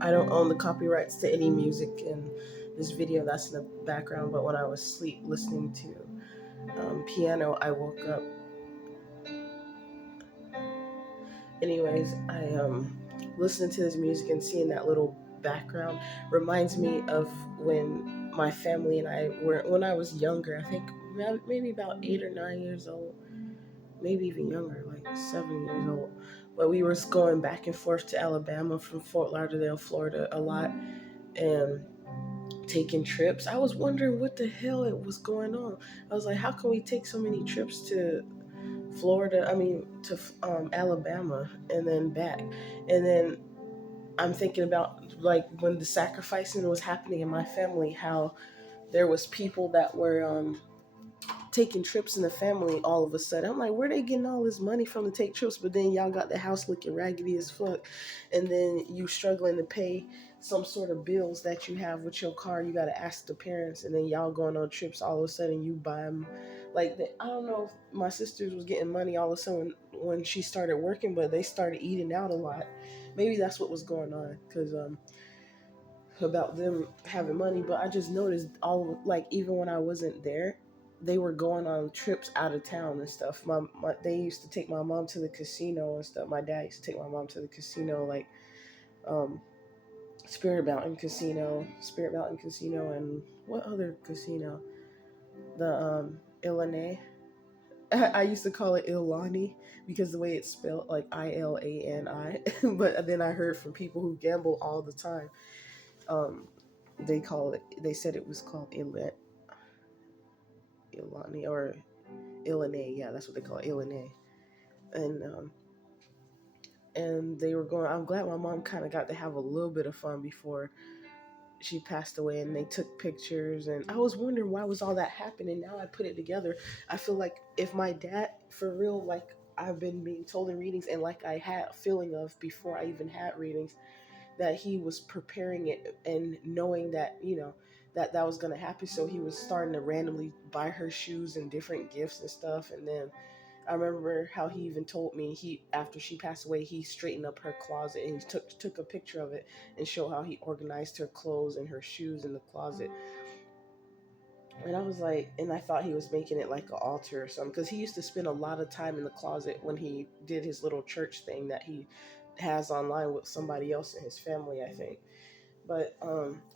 I don't own the copyrights to any music in this video that's in the background, but when I was asleep listening to piano, I woke up. Anyways, I listening to this music and seeing that little background reminds me of when my family and I were when I was younger. I think maybe about 8 or 9 years old, maybe even younger, like 7 years old. But we were going back and forth to Alabama from Fort Lauderdale, Florida, a lot, and taking trips. I was wondering what the hell it was going on. I was like, how can we take so many trips to Florida? I mean, to Alabama and then back, and then I'm thinking about like when the sacrificing was happening in my family, how there was people that were taking trips in the family all of a sudden. I'm like, where they getting all this money from to take trips? But then y'all got the house looking raggedy as fuck, and then you struggling to pay some sort of bills that you have with your car. You got to ask the parents, and then y'all going on trips. All of a sudden, you buy them. Like I don't know if my sisters was getting money all of a sudden when she started working, but they started eating out a lot. Maybe that's what was going on, because about them having money, but I just noticed all like even when I wasn't there, they were going on trips out of town and stuff. They used to take my mom to the casino and stuff. My dad used to take my mom to the casino, like um, Spirit Mountain Casino, and what other casino? The Illini. I used to call it Ilani because the way it's spelled, like Ilani. But then I heard from people who gamble all the time. Um, they said it was called Ilani or Illini. Yeah, that's what they call it, Illini. And and they were going. I'm glad my mom kind of got to have a little bit of fun before she passed away, and they took pictures. And I was wondering why was all that happening. Now I put it together. I feel like if my dad, for real, like I've been being told in readings, and like I had a feeling of before I even had readings, that he was preparing it and knowing that that was going to happen, so he was starting to randomly buy her shoes and different gifts and stuff. And then I remember how he even told me, he after she passed away, he straightened up her closet, and he took a picture of it and showed how he organized her clothes and her shoes in the closet. And I was like, and I thought he was making it like an altar or something, because he used to spend a lot of time in the closet when he did his little church thing that he has online with somebody else in his family, I think. But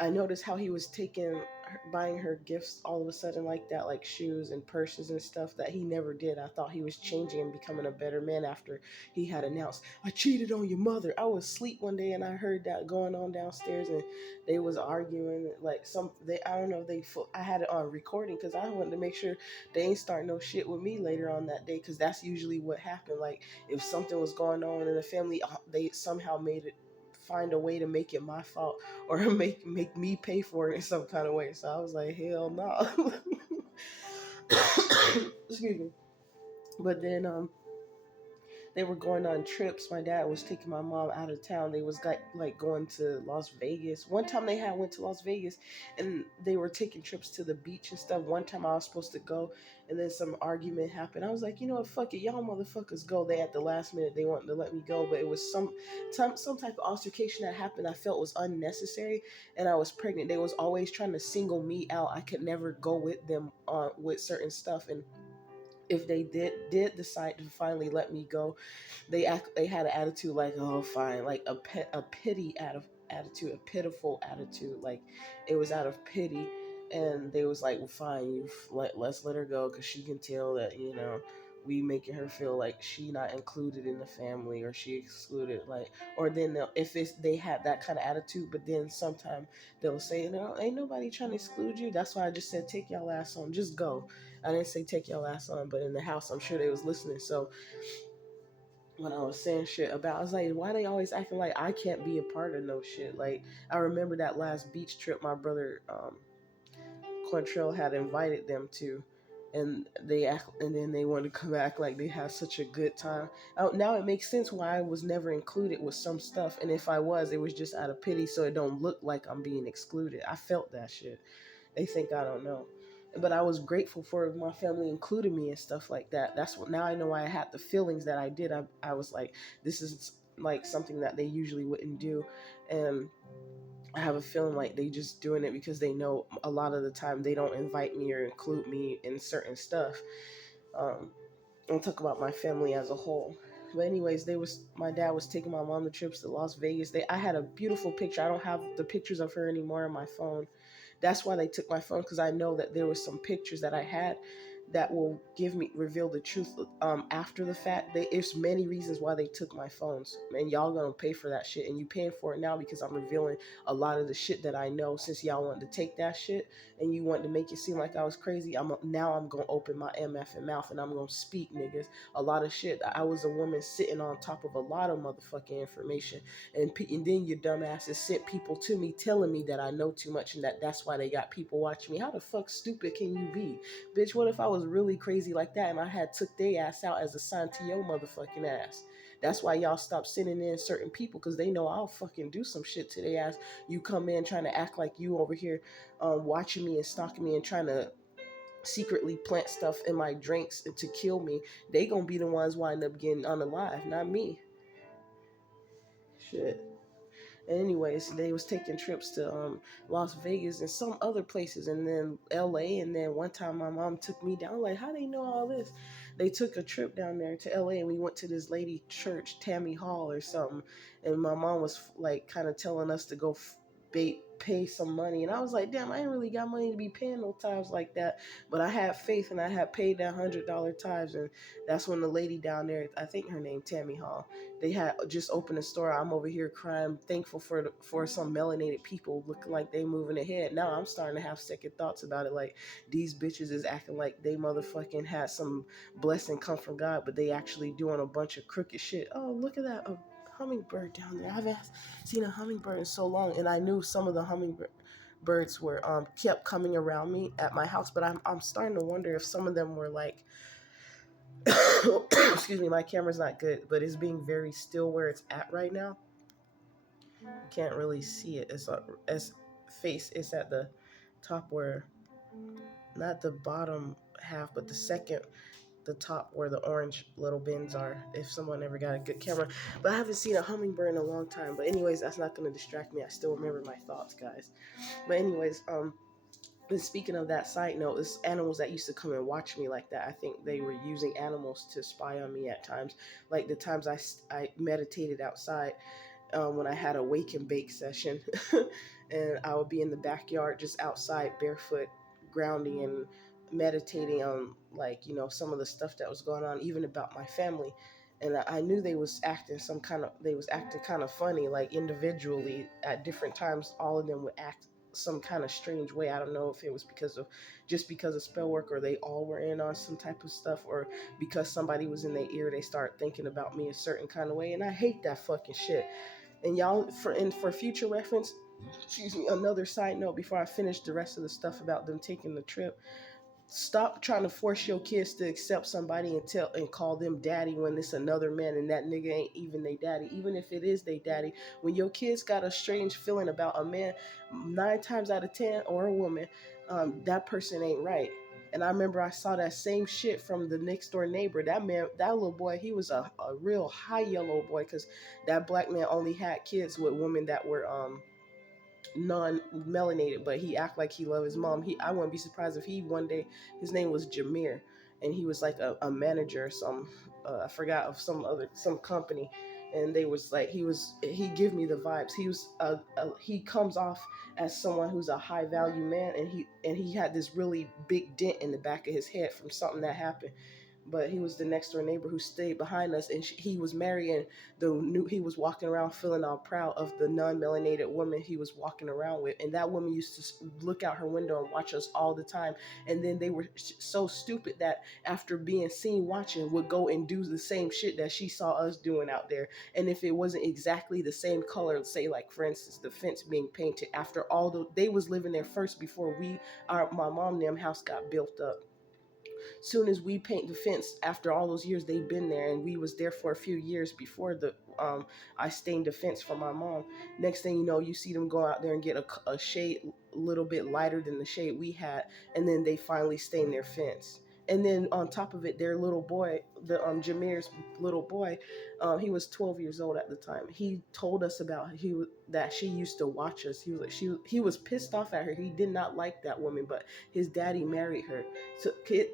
I noticed how he was buying her gifts all of a sudden like that, like shoes and purses and stuff that he never did. I thought he was changing and becoming a better man after he had announced, "I cheated on your mother." I was asleep one day and I heard that going on downstairs, and they was arguing like I don't know if I had it on recording because I wanted to make sure they ain't start no shit with me later on that day, because that's usually what happened. Like if something was going on in the family, they somehow made it find a way to make it my fault or make me pay for it in some kind of way. So I was like, hell no. Excuse me. But then they were going on trips. My dad was taking my mom out of town. They was like going to Las Vegas. One time they had went to Las Vegas, and they were taking trips to the beach and stuff. One time I was supposed to go, and then some argument happened. I was like, you know what, fuck it, y'all motherfuckers go. They at the last minute they wanted to let me go, but it was some type of altercation that happened. I felt was unnecessary, and I was pregnant. They was always trying to single me out. I could never go with them with certain stuff, and if they did decide to finally let me go, they had an attitude like, oh fine, like a pity attitude, a pitiful attitude, like it was out of pity. And they was like, well fine, let's let her go because she can tell that we making her feel like she not included in the family, or she excluded, like. Or then if they had that kind of attitude, but then sometime they'll say, no, ain't nobody trying to exclude you. That's why I just said take y'all ass on, just go. I didn't say take y'all ass on, but in the house I'm sure they was listening. So when I was saying shit about, I was like, why they always acting like I can't be a part of no shit? Like, I remember that last beach trip my brother Quantrell had invited them to, and and then they wanted to come back like they had such a good time. Now it makes sense why I was never included with some stuff, and if I was, it was just out of pity, so it don't look like I'm being excluded. I felt that shit. They think I don't know. But I was grateful for my family including me and stuff like that. That's what, now I know why I had the feelings that I did. I was like, this is like something that they usually wouldn't do. And I have a feeling like they just doing it because they know a lot of the time they don't invite me or include me in certain stuff. Um, and talk about my family as a whole. But anyways, they was my dad was taking my mom to trips to Las Vegas. I had a beautiful picture. I don't have the pictures of her anymore on my phone. That's why they took my phone, because I know that there was some pictures that I had that will reveal the truth after the fact. There's many reasons why they took my phones, and y'all gonna pay for that shit, and you paying for it now because I'm revealing a lot of the shit that I know. Since y'all wanted to take that shit and you wanted to make it seem like I was crazy, I'm gonna open my MF and mouth and I'm gonna speak, niggas. A lot of shit. I was a woman sitting on top of a lot of motherfucking information, and then your dumbasses sent people to me telling me that I know too much and that's why they got people watching me. How the fuck stupid can you be? Bitch, what if I was really crazy like that and I had took their ass out as a sign to your motherfucking ass? That's why y'all stop sending in certain people, because they know I'll fucking do some shit to their ass. You come in trying to act like you over here watching me and stalking me and trying to secretly plant stuff in my drinks to kill me. They gonna be the ones wind up getting unalive, not me. Shit. Anyways, they was taking trips to Las Vegas and some other places, and then LA. And then one time my mom took me down. Like, how they know all this? They took a trip down there to LA, and we went to this lady church, Tammy Hall or something. And my mom was like kind of telling us to go pay some money, and I was like, damn, I ain't really got money to be paying no tithes like that. But I had faith, and I had paid that $100 tithes. And that's when the lady down there, I think her name Tammy Hall, they had just opened a store. I'm over here crying, thankful for some melanated people looking like they moving ahead. Now I'm starting to have second thoughts about it. Like, these bitches is acting like they motherfucking had some blessing come from God, but they actually doing a bunch of crooked shit. Oh, look at that, a hummingbird down there. I haven't seen a hummingbird in so long, and I knew some of the hummingbirds were kept coming around me at my house, but I'm starting to wonder if some of them were like excuse me, my camera's not good, but it's being very still where it's at right now. You can't really see it. It's face. It's at the top where, not the bottom half, but the top where the orange little bins are. If someone ever got a good camera, but I haven't seen a hummingbird in a long time. But anyways, that's not gonna distract me. I still remember my thoughts, guys. But anyways, and speaking of that, side note, it's animals that used to come and watch me like that. I think they were using animals to spy on me at times. Like the times I meditated outside when I had a wake and bake session. And I would be in the backyard just outside barefoot, grounding and meditating on, like, some of the stuff that was going on, even about my family. And I knew they was acting kind of funny, like individually at different times. All of them would act some kind of strange way. I don't know if it was because of spell work, or they all were in on some type of stuff, or because somebody was in their ear, they start thinking about me a certain kind of way. And I hate that fucking shit. And y'all, for future reference, excuse me, another side note before I finish the rest of the stuff about them taking the trip. Stop trying to force your kids to accept somebody and call them daddy when it's another man and that nigga ain't even they daddy. Even if it is they daddy, when your kids got a strange feeling about a man, 9 times out of 10, or a woman, that person ain't right. And I remember I saw that same shit from the next door neighbor. That man, that little boy, he was a real high yellow boy, because that black man only had kids with women that were non-melanated, but he act like he loved his mom. I wouldn't be surprised if he one day, his name was Jameer, and he was like a manager or some, I forgot, of some company. And they was like, he give me the vibes. He comes off as someone who's a high value man, and he had this really big dent in the back of his head from something that happened. But he was the next door neighbor who stayed behind us, and he was marrying he was walking around feeling all proud of the non-melanated woman he was walking around with. And that woman used to look out her window and watch us all the time. And then they were so stupid that after being seen watching, would go and do the same shit that she saw us doing out there. And if it wasn't exactly the same color, say like for instance the fence being painted, after all they was living there first before my mom and them house got built up. Soon as we paint the fence, after all those years they've been there, and we was there for a few years before I stained the fence for my mom. Next thing you know, you see them go out there and get a shade a little bit lighter than the shade we had, and then they finally stain their fence. And then on top of it, their little boy, the Jameer's little boy, he was 12 years old at the time. He told us about that she used to watch us. He was like he was pissed off at her. He did not like that woman, but his daddy married her. So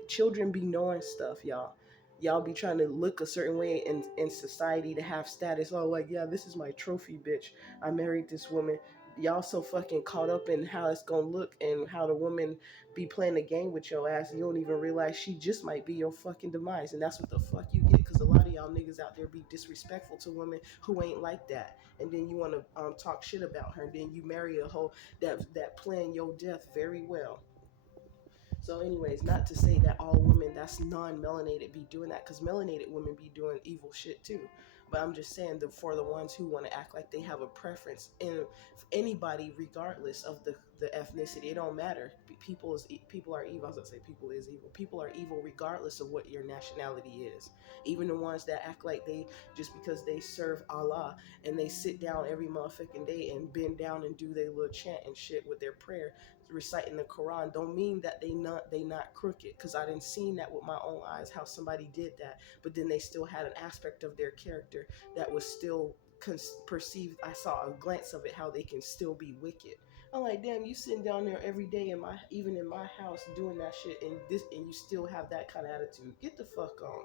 children be knowing stuff, y'all. Y'all be trying to look a certain way in society to have status. Oh, like, yeah, this is my trophy, bitch. I married this woman. Y'all so fucking caught up in how it's gonna look and how the woman be playing the game with your ass. You don't even realize she just might be your fucking demise, and that's what the fuck you get. Because a lot of y'all niggas out there be disrespectful to women who ain't like that, and then you want to talk shit about her, and then you marry a hoe that plan your death very well. So, anyways, not to say that all women that's non-melanated be doing that, because melanated women be doing evil shit too. But I'm just saying that for the ones who want to act like they have a preference in anybody, regardless of the ethnicity, it don't matter. People are evil. I was gonna say people is evil. People are evil regardless of what your nationality is. Even the ones that act like they just because they serve Allah and they sit down every motherfucking day and bend down and do their little chant and shit with their prayer reciting the Quran don't mean that they not crooked, because I didn't seen that with my own eyes how somebody did that, but then they still had an aspect of their character that was still perceived. I saw a glance of it how they can still be wicked. I'm like, damn, you sitting down there every day in my even in my house doing that shit, and you still have that kind of attitude. Get the fuck on.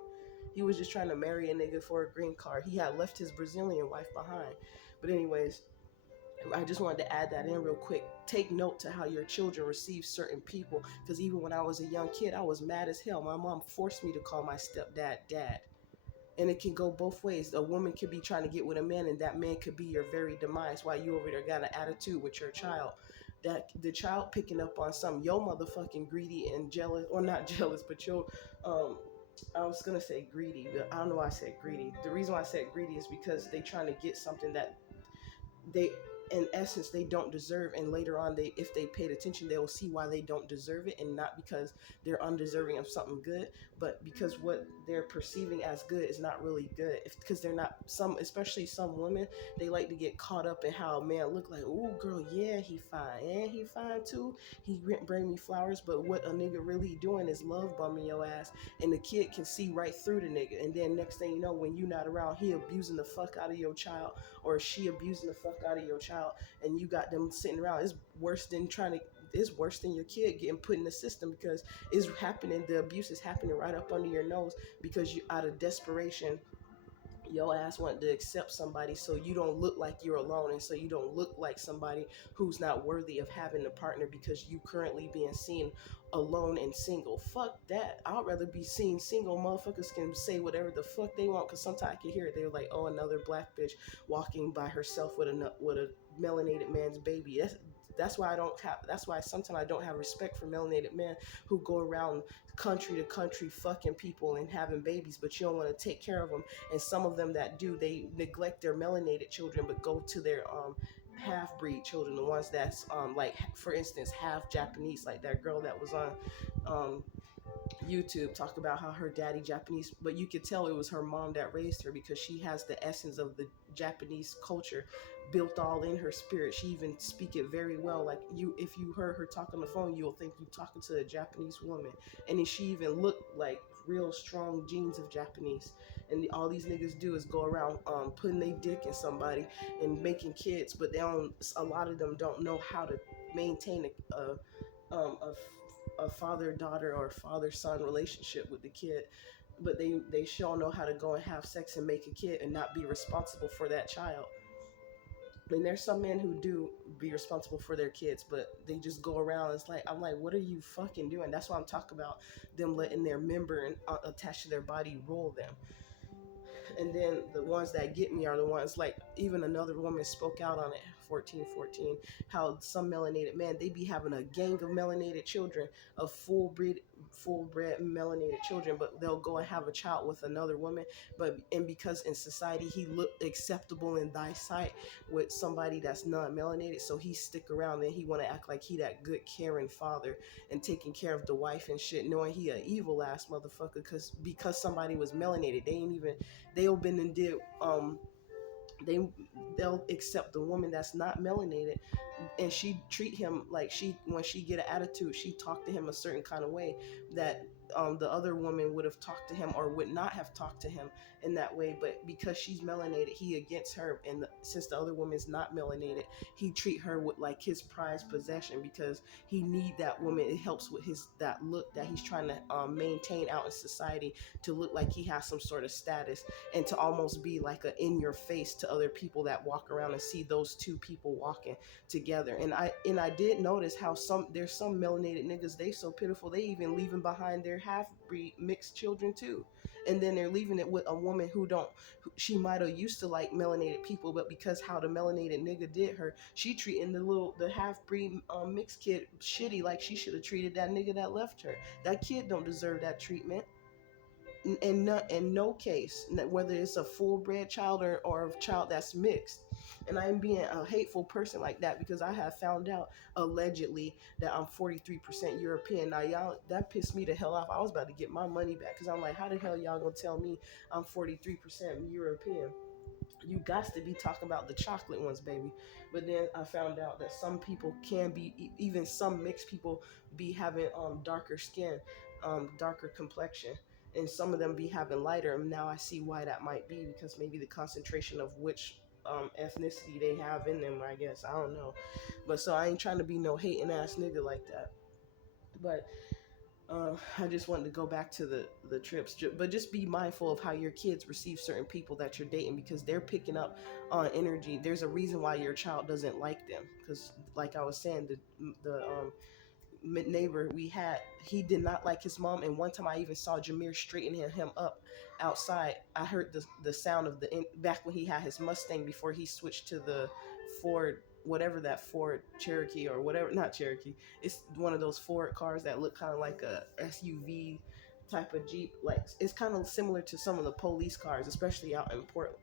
He was just trying to marry a nigga for a green card. He had left his Brazilian wife behind. But anyways, I just wanted to add that in real quick. Take note to how your children receive certain people, because even when I was a young kid, I was mad as hell. My mom forced me to call my stepdad dad. And it can go both ways. A woman could be trying to get with a man, and that man could be your very demise while you over there got an attitude with your child. That the child picking up on something, yo motherfucking greedy and jealous, or not jealous, but yo, um, I was gonna say greedy, but I don't know why I said greedy. The reason why I said greedy is because they trying to get something that they in essence they don't deserve, and later on they if they paid attention they will see why they don't deserve it, and not because they're undeserving of something good, but because what they're perceiving as good is not really good, because they're not, some especially some women, they like to get caught up in how a man look like, oh girl, yeah, he fine, and he fine too, he bring me flowers, but what a nigga really doing is love bumming your ass, and the kid can see right through the nigga, and then next thing you know, when you not around, he abusing the fuck out of your child, or she abusing the fuck out of your child, and you got them sitting around. It's worse than trying to. It's worse than your kid getting put in the system, because it's happening. The abuse is happening right up under your nose, because you, out of desperation, your ass want to accept somebody so you don't look like you're alone, and so you don't look like somebody who's not worthy of having a partner, because you currently being seen alone and single. Fuck that. I'd rather be seen single. Motherfuckers can say whatever the fuck they want, because sometimes I can hear it. They're like, oh, another black bitch walking by herself with a melanated man's baby. That's why I don't have. That's why sometimes I don't have respect for melanated men who go around country to country fucking people and having babies, but you don't want to take care of them. And some of them that do, they neglect their melanated children, but go to their half breed children, the ones that's like, for instance, half Japanese, like that girl that was on um YouTube talk about how her daddy Japanese, but you could tell it was her mom that raised her, because she has the essence of the Japanese culture built all in her spirit. She even speak it very well. Like, you, if you heard her talk on the phone, you'll think you talking to a Japanese woman. And then she even looked like real strong genes of Japanese. And all these niggas do is go around putting their dick in somebody and making kids, but they don't. A lot of them don't know how to maintain a father daughter or father son relationship with the kid, but they sure know how to go and have sex and make a kid and not be responsible for that child. And there's some men who do be responsible for their kids, but they just go around. It's like, I'm like, what are you fucking doing? That's why I'm talking about them letting their member and attached to their body rule them. And then the ones that get me are the ones, like, even another woman spoke out on it, 1414, how some melanated men, they be having a gang of melanated children, of full bred melanated children, but they'll go and have a child with another woman, but and because in society he looked acceptable in thy sight with somebody that's not melanated, so he stick around, and he want to act like he that good caring father and taking care of the wife and shit, knowing he a evil ass motherfucker, because somebody was melanated. They ain't even, they'll been and did they they'll accept the woman that's not melanated, and she treat him like, she when she get an attitude, she talk to him a certain kind of way that the other woman would have talked to him or would not have talked to him in that way. But because she's melanated, he against her, and since the other woman's not melanated, he treat her with like his prized possession because he need that woman. It helps with his that look that he's trying to maintain out in society, to look like he has some sort of status, and to almost be like a in your face to other people that walk around and see those two people walking together. And I did notice how there's some melanated niggas, they so pitiful, they even leaving behind their half breed mixed children too. And then they're leaving it with a woman she might have used to like melanated people, but because how the melanated nigga did her, she treating the half breed mixed kid shitty, like she should have treated that nigga that left her. That kid don't deserve that treatment in no case, whether it's a full bred child or a child that's mixed. And I'm being a hateful person like that because I have found out allegedly that I'm 43% European. Now y'all, that pissed me the hell off. I was about to get my money back because I'm like, how the hell y'all gonna tell me I'm 43% European? You got to be talking about the chocolate ones, baby. But then I found out that some people can be, even some mixed people, be having darker skin, darker complexion, and some of them be having lighter. And now I see why that might be, because maybe the concentration of which ethnicity they have in them, I guess. I don't know. But so I ain't trying to be no hating ass nigga like that. But I just wanted to go back to the trips, but just be mindful of how your kids receive certain people that you're dating, because they're picking up on energy. There's a reason why your child doesn't like them, because like I was saying, the neighbor we had, he did not like his mom. And one time I even saw Jameer straightening him up outside. I heard the sound of back when he had his Mustang before he switched to the Ford, whatever that Ford Cherokee or whatever, not Cherokee, it's one of those Ford cars that look kind of like a SUV type of Jeep. Like it's kind of similar to some of the police cars, especially out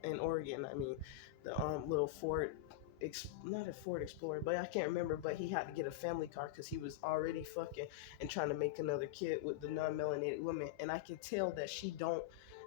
in Oregon. I mean, the little Ford, not a Ford Explorer, but I can't remember. But he had to get a family car because he was already fucking and trying to make another kid with the non-melanated woman. And I can tell that she don't.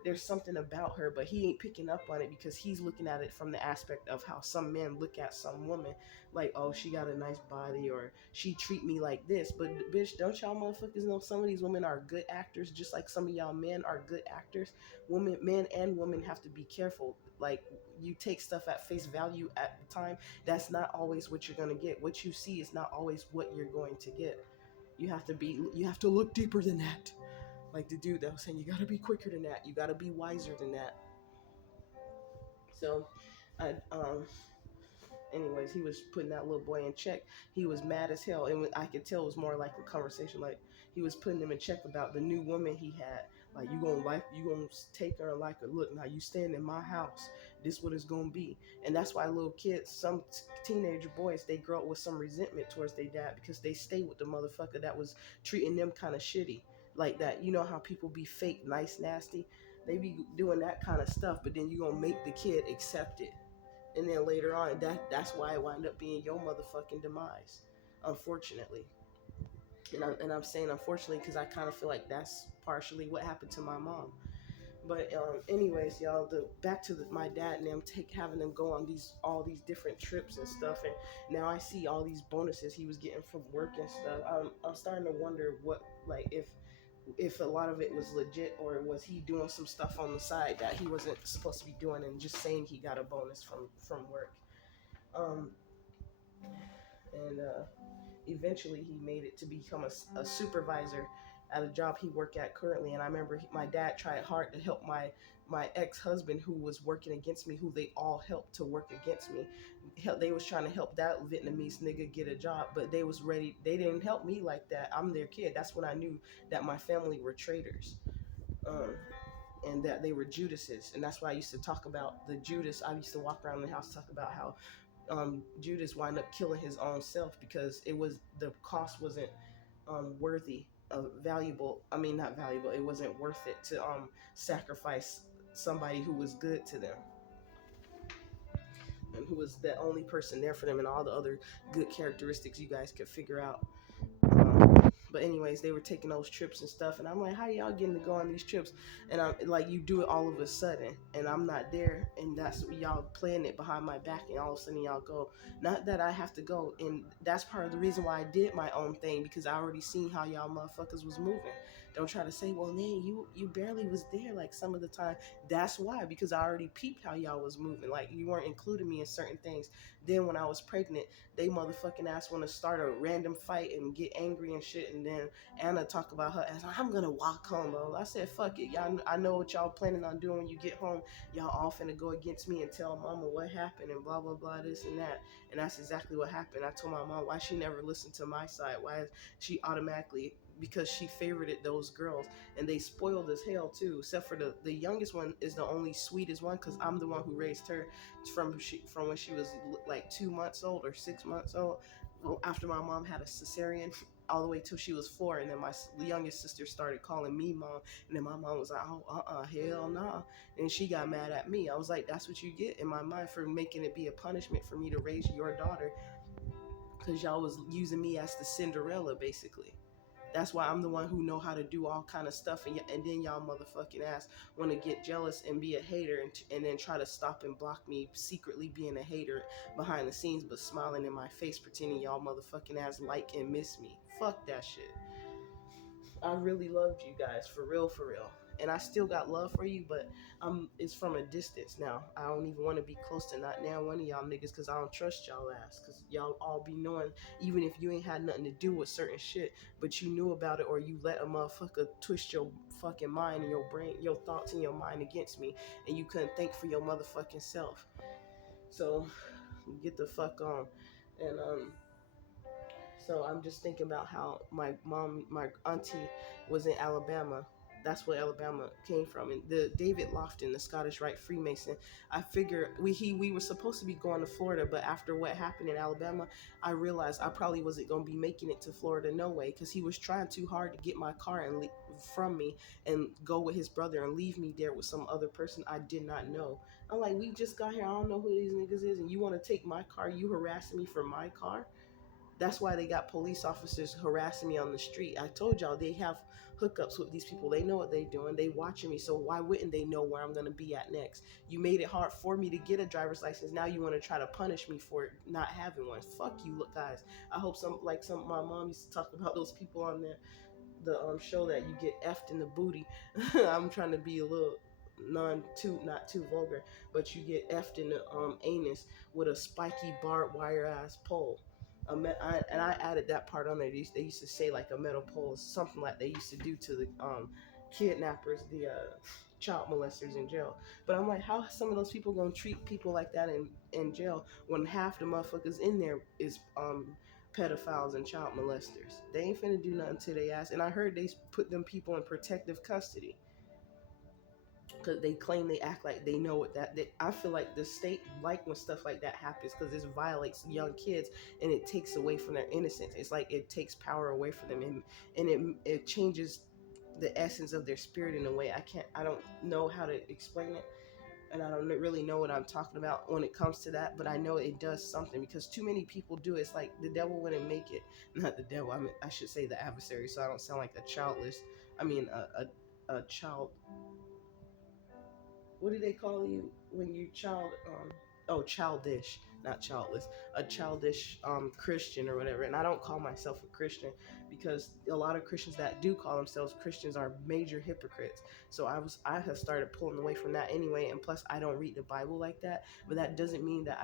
There's something about her, but he ain't picking up on it because he's looking at it from the aspect of how some men look at some woman, like, oh, she got a nice body, or she treat me like this. But bitch, don't y'all motherfuckers know some of these women are good actors, just like some of y'all men are good actors? Men and women have to be careful. Like, you take stuff at face value at the time, that's not always what you're going to get. What you see is not always what you're going to get. You have to look deeper than that. Like the dude that was saying, you got to be quicker than that, you got to be wiser than that. So I anyways, he was putting that little boy in check. He was mad as hell, and I could tell it was more like a conversation. Like he was putting him in check about the new woman he had. Like, you gonna take her like her. Look, now you staying in my house. This what it's gonna be. And that's why little kids, some teenager boys, they grow up with some resentment towards their dad because they stay with the motherfucker that was treating them kind of shitty. Like that, you know how people be fake, nice, nasty. They be doing that kind of stuff, but then you gonna make the kid accept it, and then later on, that's why it wound up being your motherfucking demise, unfortunately. And I'm saying unfortunately because I kind of feel like that's partially what happened to my mom. But anyways, y'all, back to my dad and them having them go on all these different trips and stuff, and now I see all these bonuses he was getting from work and stuff. I'm starting to wonder what, like, if a lot of it was legit, or was he doing some stuff on the side that he wasn't supposed to be doing and just saying he got a bonus from work. um and Eventually he made it to become a supervisor at a job he worked at currently. And I remember my dad tried hard to help my ex-husband who was working against me, who they all helped to work against me. They was trying to help that Vietnamese nigga get a job, but they didn't help me like that. I'm their kid. That's when I knew that my family were traitors, um, and that they were Judases. And that's why I used to talk about the Judas. I used to walk around the house talk about how Judas wound up killing his own self because the cost wasn't worthy of valuable. I mean, not valuable. It wasn't worth it to sacrifice somebody who was good to them and who was the only person there for them, and all the other good characteristics you guys could figure out. But anyways, they were taking those trips and stuff, and I'm like, how y'all getting to go on these trips? And I'm like, you do it all of a sudden, and I'm not there, and that's y'all playing it behind my back, and all of a sudden y'all go. Not that I have to go, and that's part of the reason why I did my own thing, because I already seen how y'all motherfuckers was moving. Don't try to say, well, Nan, you barely was there like some of the time. That's why, because I already peeped how y'all was moving. Like you weren't including me in certain things. Then when I was pregnant, they motherfucking ass want to start a random fight and get angry and shit. And then Anna talk about her as I'm gonna walk home, bro. I said, fuck it, y'all. I know what y'all planning on doing when you get home. Y'all all finna go against me and tell mama what happened and blah blah blah this and that. And that's exactly what happened. I told my mom why she never listened to my side. Why she automatically, because she favorited those girls and they spoiled as hell too. Except for the youngest one is the only sweetest one because I'm the one who raised her from when she was like 2 months old or 6 months old. Well, after my mom had a cesarean, all the way till she was 4, and then my youngest sister started calling me mom, and then my mom was like, oh, hell nah, and she got mad at me. I was like, that's what you get in my mind for making it be a punishment for me to raise your daughter, because y'all was using me as the Cinderella basically. That's why I'm the one who know how to do all kind of stuff, and then y'all motherfucking ass want to get jealous and be a hater, and then try to stop and block me secretly being a hater behind the scenes, but smiling in my face pretending y'all motherfucking ass like and miss me. Fuck that shit. I really loved you guys for real, for real. And I still got love for you, but it's from a distance now. I don't even want to be close to not now one of y'all niggas because I don't trust y'all ass. Because y'all all be knowing, even if you ain't had nothing to do with certain shit, but you knew about it, or you let a motherfucker twist your fucking mind and your brain, your thoughts and your mind against me, and you couldn't think for your motherfucking self. So get the fuck on. And so I'm just thinking about how my auntie was in Alabama. That's where Alabama came from. And the David Lofton, the Scottish Rite Freemason, I figure we were supposed to be going to Florida, but after what happened in Alabama, I realized I probably wasn't going to be making it to Florida no way, because he was trying too hard to get my car from me and go with his brother and leave me there with some other person I did not know. I'm like, we just got here. I don't know who these niggas is, and you want to take my car? You harassing me for my car? That's why they got police officers harassing me on the street. I told y'all they have hookups with these people. They know what they're doing. They watching me. So why wouldn't they know where I'm going to be at next? You made it hard for me to get a driver's license. Now you want to try to punish me for not having one. Fuck you, look, guys. I hope some my mom used to talk about those people on the show that you get effed in the booty. I'm trying to be a little not too vulgar, but you get effed in the anus with a spiky barbed wire ass pole. And I added that part on there. They used to say like a metal pole, something like they used to do to the kidnappers, the child molesters in jail. But I'm like, how some of those people gonna treat people like that in jail when half the motherfuckers in there is pedophiles and child molesters? They ain't finna do nothing to their ass. And I heard they put them people in protective custody because they claim they act like they know what I feel like the state like when stuff like that happens because it violates young kids and it takes away from their innocence. It's like it takes power away from them, and it changes the essence of their spirit in a way I don't know how to explain it, and I don't really know what I'm talking about when it comes to that, but I know it does something because too many people do it. It's like the devil wouldn't make it. Not the devil, I should say the adversary, so I don't sound like a childless, I mean a child. What do they call you when you child oh, childish, not childless, a childish Christian or whatever. And I don't call myself a Christian because a lot of Christians that do call themselves Christians are major hypocrites. So I have started pulling away from that anyway, and plus I don't read the Bible like that, but that doesn't mean that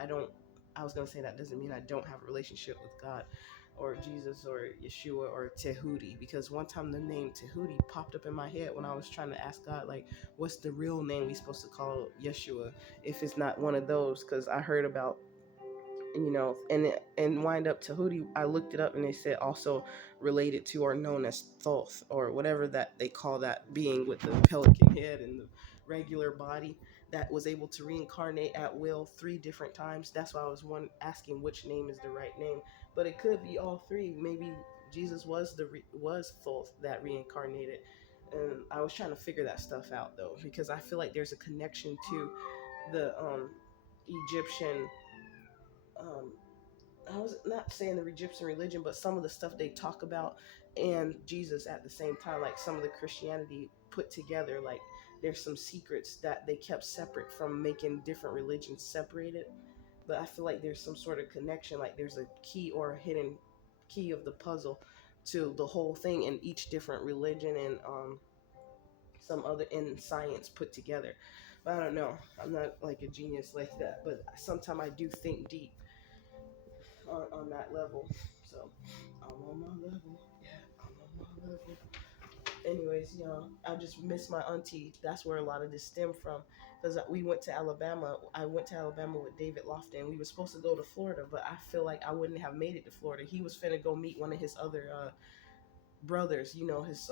I was going to say that doesn't mean I don't have a relationship with God or Jesus or Yeshua or Tehuti, because one time the name Tehuti popped up in my head when I was trying to ask God, like, what's the real name we supposed to call Yeshua if it's not one of those? Because I heard about, and wind up Tahuti. I looked it up and they said also related to or known as Thoth or whatever that they call that being with the pelican head and the regular body that was able to reincarnate at will 3 different times. That's why I was asking which name is the right name, but it could be all three. Maybe Jesus was was Thoth that reincarnated. And I was trying to figure that stuff out though, because I feel like there's a connection to the Egyptian um, I was not saying the Egyptian religion, but some of the stuff they talk about and Jesus at the same time, like some of the Christianity put together, like there's some secrets that they kept separate from making different religions separated. But I feel like there's some sort of connection, like there's a key or a hidden key of the puzzle to the whole thing in each different religion and some other in science put together. But I don't know. I'm not like a genius like that, but sometimes I do think deep on that level. So I'm on my level. Yeah, I'm on my level. Anyways, I just miss my auntie. That's where a lot of this stemmed from. Because we went to Alabama. I went to Alabama with David Lofton. We were supposed to go to Florida, but I feel like I wouldn't have made it to Florida. He was finna go meet one of his other brothers, his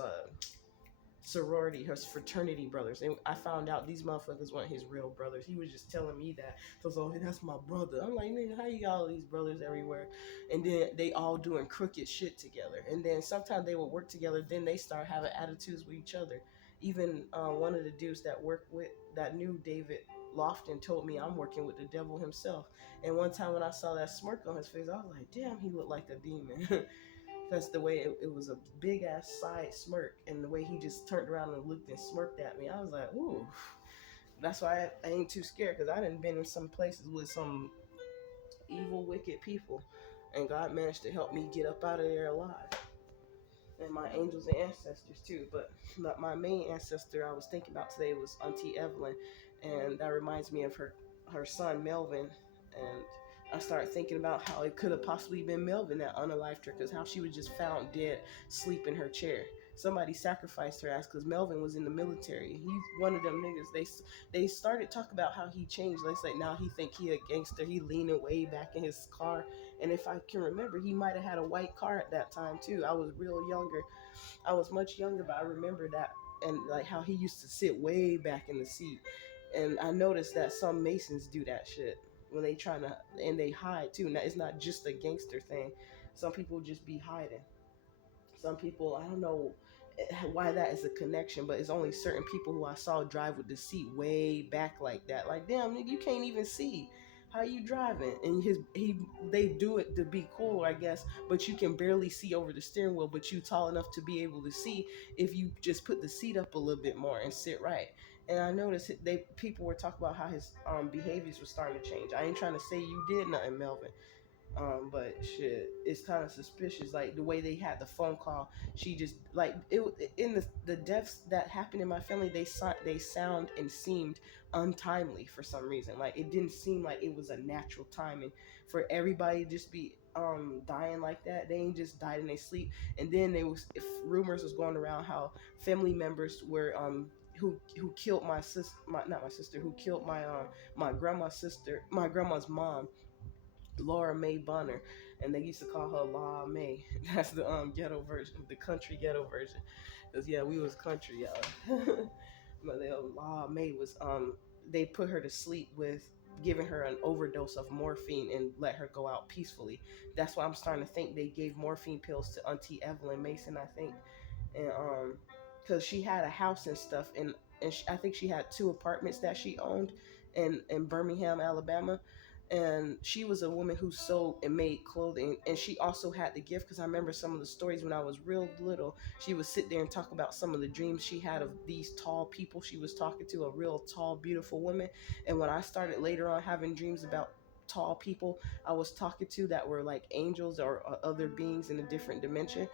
sorority, his fraternity brothers. And I found out these motherfuckers weren't his real brothers. He was just telling me that. So I was like, hey, that's my brother. I'm like, nigga, how you got all these brothers everywhere? And then they all doing crooked shit together. And then sometimes they would work together. Then they start having attitudes with each other. Even one of the dudes that worked with, that knew David Lofton, told me I'm working with the devil himself. And one time when I saw that smirk on his face, I was like, damn, he looked like a demon. That's the way it was, a big ass side smirk, and the way he just turned around and looked and smirked at me, I was like, ooh. That's why I ain't too scared, because I done been in some places with some evil, wicked people, and God managed to help me get up out of there alive. And my angels and ancestors too. But my main ancestor I was thinking about today was Auntie Evelyn, and that reminds me of her son Melvin. And I started thinking about how it could have possibly been Melvin that unalived her, because how she was just found dead, asleep in her chair. Somebody sacrificed her ass because Melvin was in the military. He's one of them niggas. They started talking about how he changed. They say now he think he a gangster. He leaning way back in his car, and if I can remember, he might have had a white car at that time too. I was real younger. I was much younger, but I remember that, and like how he used to sit way back in the seat. And I noticed that some Masons do that shit when they trying to, and they hide too. Now it's not just a gangster thing. Some people just be hiding. Some people, I don't know why that is a connection, but it's only certain people who I saw drive with the seat way back like that. Like, damn, nigga, you can't even see. How you driving? And they do it to be cool, I guess, but you can barely see over the steering wheel, but you tall enough to be able to see if you just put the seat up a little bit more and sit right. And I noticed people were talking about how his behaviors were starting to change. I ain't trying to say you did nothing, Melvin, but shit, it's kind of suspicious. Like the way they had the phone call, she just like it in the deaths that happened in my family. They sound and seemed untimely for some reason. Like it didn't seem like it was a natural timing for everybody to just be dying like that. They ain't just died in their sleep. And then there was, if rumors was going around how family members were who killed my sister, not my sister, who killed my grandma's sister, my grandma's mom, Laura Mae Bonner, and they used to call her La Mae. That's the ghetto version, the country ghetto version. Cause yeah, we was country, y'all. But La Mae was they put her to sleep with giving her an overdose of morphine and let her go out peacefully. That's why I'm starting to think they gave morphine pills to Auntie Evelyn Mason, I think, and because she had a house and stuff, and I think she had two apartments that she owned in Birmingham, Alabama. And she was a woman who sewed and made clothing, and she also had the gift, because I remember some of the stories when I was real little. She would sit there and talk about some of the dreams she had of these tall people she was talking to, a real tall beautiful woman. And when I started later on having dreams about tall people I was talking to that were like angels or other beings in a different dimension,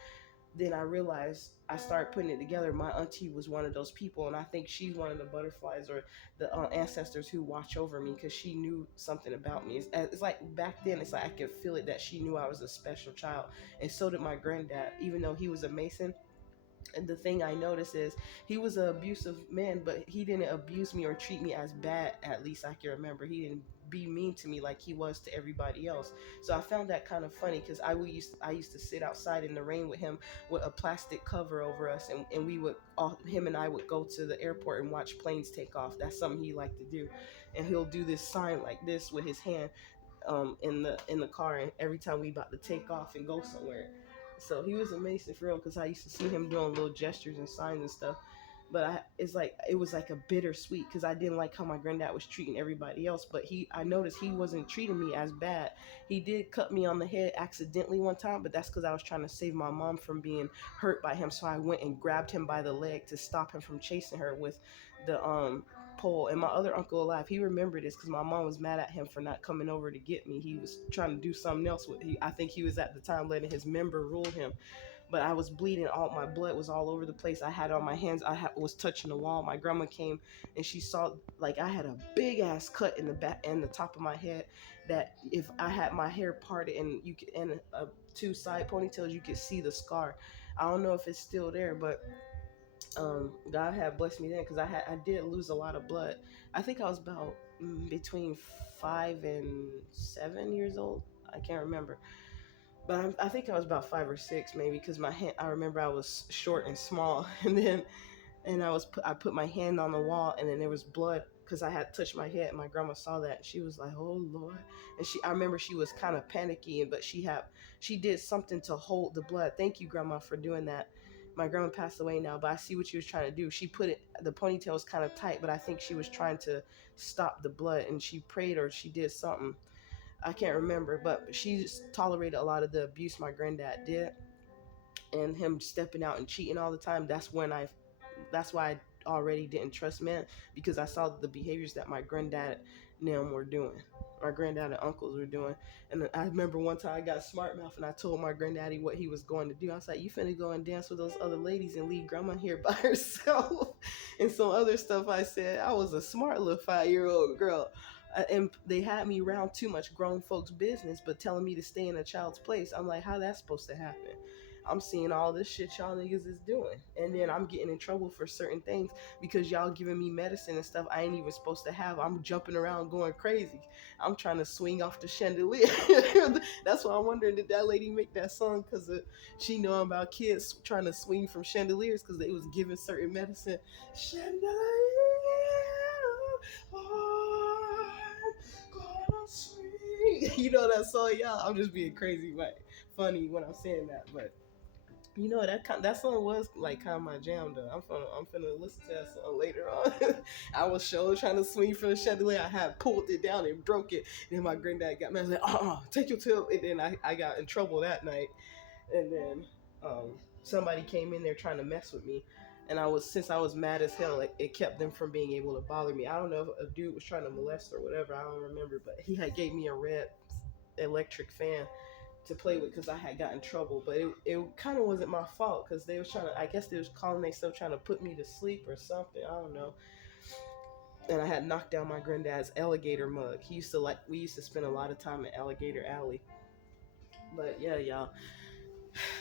then I realized, I started putting it together. My auntie was one of those people, and I think she's one of the butterflies or the ancestors who watch over me, because she knew something about me. It's like back then, it's like I could feel it that she knew I was a special child, and so did my granddad, even though he was a Mason. And the thing I noticed is he was an abusive man, but he didn't abuse me or treat me as bad. At least I can remember, he didn't be mean to me like he was to everybody else. So I found that kind of funny, because I used to sit outside in the rain with him with a plastic cover over us, and we would him and I would go to the airport and watch planes take off. That's something he liked to do, and he'll do this sign like this with his hand in the car, and every time we about to take off and go somewhere. So he was amazing for real, because I used to see him doing little gestures and signs and stuff. But it's like it was like a bittersweet, because I didn't like how my granddad was treating everybody else. But I noticed he wasn't treating me as bad. He did cut me on the head accidentally one time, but that's because I was trying to save my mom from being hurt by him. So I went and grabbed him by the leg to stop him from chasing her with the pole. And my other uncle alive, he remembered this, because my mom was mad at him for not coming over to get me. He was trying to do something else with I think he was at the time letting his member rule him. but I was bleeding. All my blood was all over the place. I had it on my hands. Was touching the wall. My grandma came and she saw like I had a big ass cut in the back and the top of my head. That if I had my hair parted and you could and two side ponytails, you could see the scar. I don't know if it's still there, but God had blessed me then because I did lose a lot of blood. I think I was about between 5 and 7 years old. I can't remember, but I think I was about 5 or 6 maybe because my hand. I remember I was short and small, and I put my hand on the wall and then there was blood because I had touched my head and my grandma saw that and she was like, "Oh Lord!" And I remember she was kind of panicky, but she did something to hold the blood. Thank you, Grandma, for doing that. My grandma passed away now, but I see what she was trying to do. She put it, the ponytail was kind of tight, but I think she was trying to stop the blood and she prayed or she did something. I can't remember, but she just tolerated a lot of the abuse my granddad did and him stepping out and cheating all the time. That's why I already didn't trust men because I saw the behaviors that my granddad and them were doing. My granddad and uncles were doing. And I remember one time I got smart mouth and I told my granddaddy what he was going to do. I was like, "You finna go and dance with those other ladies and leave grandma here by herself." And some other stuff I said. I was a smart little 5-year old girl. And they had me around too much grown folks' business, but telling me to stay in a child's place. I'm like, how that's supposed to happen? I'm seeing all this shit y'all niggas is doing. And then I'm getting in trouble for certain things because y'all giving me medicine and stuff I ain't even supposed to have. I'm jumping around going crazy. I'm trying to swing off the chandelier. That's why I'm wondering, did that lady make that song because she know about kids trying to swing from chandeliers because they was giving certain medicine. Chandelier, oh, I'm gonna swing. You know that song, y'all? I'm just being crazy, but funny when I'm saying that, but you know that song was like kind of my jam though. I'm finna listen to that song later on. I was trying to swing from the chandelier. I had pulled it down and broke it. And then my granddad got mad. I was like, take your tail. And then I got in trouble that night. And then somebody came in there trying to mess with me. And since I was mad as hell, it kept them from being able to bother me. I don't know if a dude was trying to molest or whatever. I don't remember, but he had gave me a red electric fan to play with because I had gotten in trouble, but it kind of wasn't my fault because they was trying to. I guess they was calling themselves trying to put me to sleep or something. I don't know. And I had knocked down my granddad's alligator mug. We used to spend a lot of time in Alligator Alley. But yeah, y'all.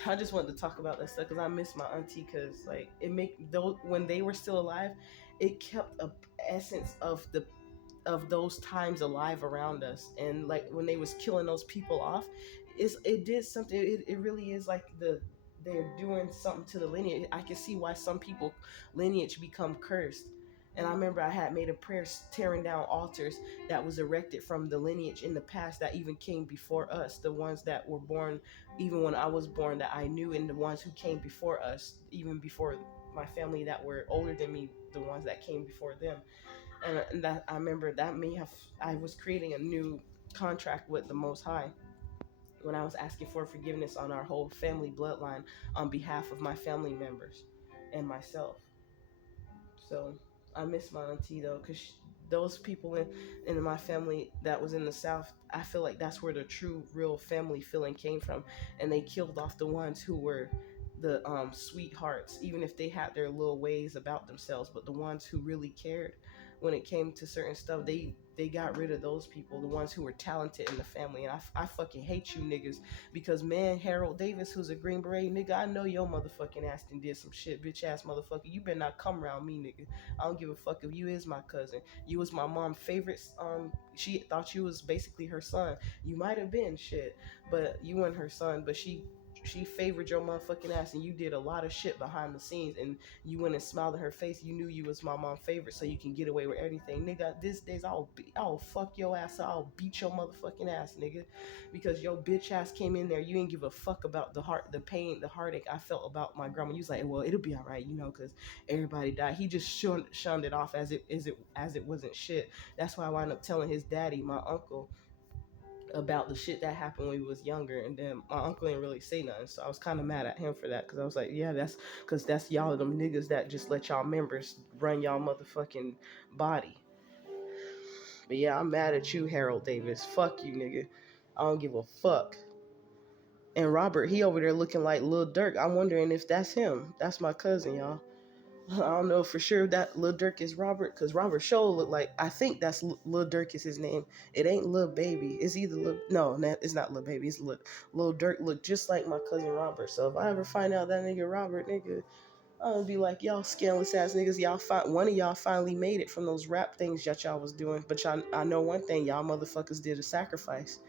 I just wanted to talk about that stuff because I miss my auntie because like it make those when they were still alive, it kept a essence of those times alive around us and like when they was killing those people off it did something. It really is like they're doing something to the lineage. I can see why some people lineage become cursed. And I remember I had made a prayer tearing down altars that was erected from the lineage in the past that even came before us, the ones that were born even when I was born that I knew, and the ones who came before us, even before my family that were older than me, the ones that came before them. And that I remember that may have I was creating a new contract with the Most High when I was asking for forgiveness on our whole family bloodline on behalf of my family members and myself. So I miss my auntie though, because those people in my family that was in the South, I feel like that's where the true, real family feeling came from. And they killed off the ones who were the sweethearts, even if they had their little ways about themselves. But the ones who really cared when it came to certain stuff, they got rid of those people, the ones who were talented in the family. And I fucking hate you niggas because man, Harold Davis, who's a Green Beret nigga, I know your motherfucking ass done did some shit, bitch ass motherfucker. You better not come around me, nigga. I don't give a fuck if you is my cousin. You was my mom's favorite. She thought you was basically her son. You might have been shit, but you weren't her son. But she favored your motherfucking ass, and you did a lot of shit behind the scenes, and you went and smiled in her face. You knew you was my mom's favorite, so you can get away with everything, nigga. These days I'll fuck your ass. I'll beat your motherfucking ass, nigga, because your bitch ass came in there. You didn't give a fuck about the pain, the heartache I felt about my grandma. You was like, well, it'll be all right, because everybody died. He just shunned it off as it wasn't shit. That's why I wound up telling his daddy, my uncle, about the shit that happened when we was younger, and then my uncle didn't really say nothing, so I was kind of mad at him for that because I was like, yeah, that's because that's y'all them niggas that just let y'all members run y'all motherfucking body. But yeah, I'm mad at you, Harold Davis. Fuck you, nigga. I don't give a fuck. And Robert, he over there looking like Lil Durk. I'm wondering if that's him. That's my cousin, y'all. I don't know for sure that Lil Durk is Robert, because Robert Show look like, I think that's Lil Durk is his name. It ain't Lil Baby. It's either Lil, no, it's not Lil Baby. It's Lil Durk look just like my cousin Robert. So if I ever find out that nigga Robert, nigga, I'm gonna be like, y'all scandalous ass niggas, one of y'all finally made it from those rap things that y'all was doing. But y'all, I know one thing, y'all motherfuckers did a sacrifice.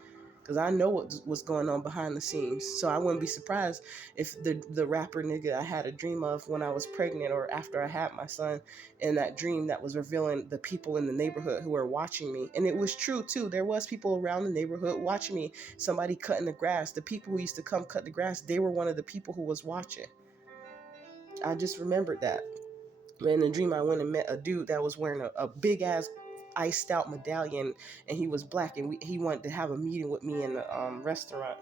Cause I know what's going on behind the scenes. So I wouldn't be surprised if the rapper nigga I had a dream of when I was pregnant or after I had my son, and that dream that was revealing the people in the neighborhood who were watching me. And it was true too. There was people around the neighborhood watching me. Somebody cutting the grass. The people who used to come cut the grass, they were one of the people who was watching. I just remembered that. In the dream, I went and met a dude that was wearing a big ass iced out medallion, and he was black, and he wanted to have a meeting with me in the restaurant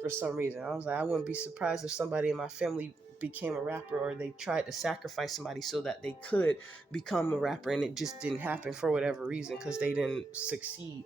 for some reason. I was like, I wouldn't be surprised if somebody in my family became a rapper, or they tried to sacrifice somebody so that they could become a rapper, and it just didn't happen for whatever reason because they didn't succeed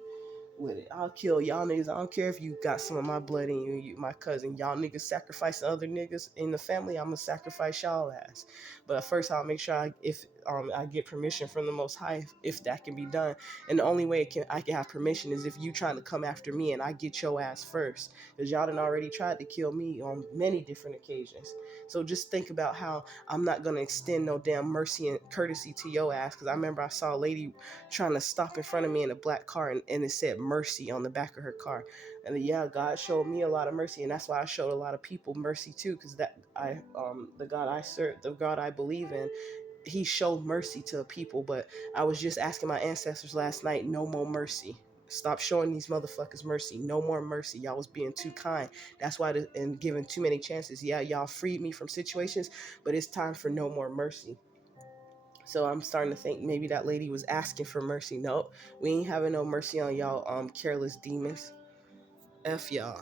with it. I'll kill y'all niggas. I don't care if you got some of my blood in you, my cousin. Y'all niggas sacrificing other niggas in the family, I'm gonna sacrifice y'all ass. But first, I'll make sure if I get permission from the Most High, if that can be done. And the only way I can have permission is if you trying to come after me and I get your ass first, because y'all done already tried to kill me on many different occasions. So just think about how I'm not gonna extend no damn mercy and courtesy to your ass. Because I remember I saw a lady trying to stop in front of me in a black car, and it said mercy on the back of her car. And yeah, God showed me a lot of mercy, and that's why I showed a lot of people mercy too, because that the God I serve, the God I believe in, he showed mercy to people. But I was just asking my ancestors last night, no more mercy. Stop showing these motherfuckers mercy. No more mercy. Y'all was being too kind. That's why, and giving too many chances. Yeah, y'all freed me from situations, but it's time for no more mercy. So I'm starting to think maybe that lady was asking for mercy. Nope, we ain't having no mercy on y'all careless demons. F y'all.